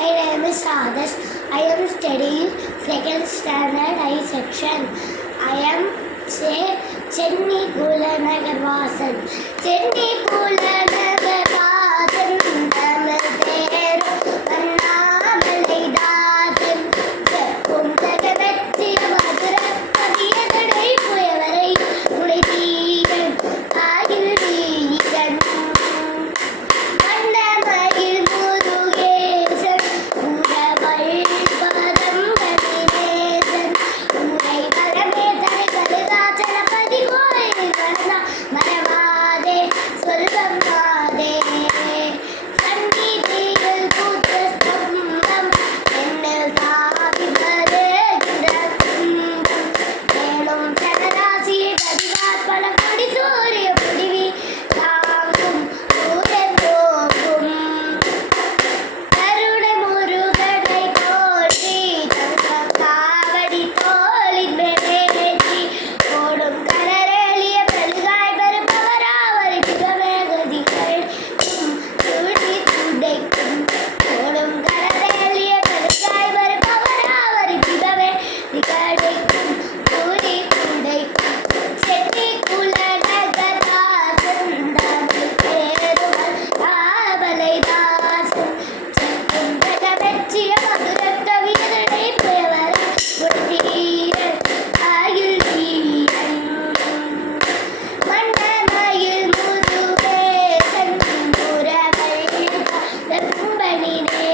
My name is Adarsh. I am studying second standard I section. I am Chenni Kulanagarvasan. Chenni Kulanagarvasan. Namalderu Annamalaidasan. Kundagattiya madura kadiyadai puyavarai mudidigan agil veegan. Vandamayil murugesan uraval padam gadinesan urai varame thai kalugachala padigoi varna maravade solvam vaade sannidhiyil putra stambam ennil taavi varugira kundam elum pranarasiye padivaar palam padi sooriya pudivi taangum ooren pogum கருணை முருகனை போற்றி தங்கம் காவடி தோளின் மேலேற்றி ஓடும் கரரேலிய பெருகாய் பெருப்பவராவர் மிகவேகதிகள் துடி துடைக்கும் ஓடும் கரரேலிய பெருகாய் பெருப்பவராவர் மிகவே திகழைக்கும் துடி துடைக்கும் செட்டி குலநகதாசன் தமிழ் பேருவல் காவலைதாசன் வெற்றிய மதுரக்க வீரனை புயவர் முடீரன் ஆயுள் வீரன் மண்டமயில் முருகேசன் முரவல் வெம்பனினே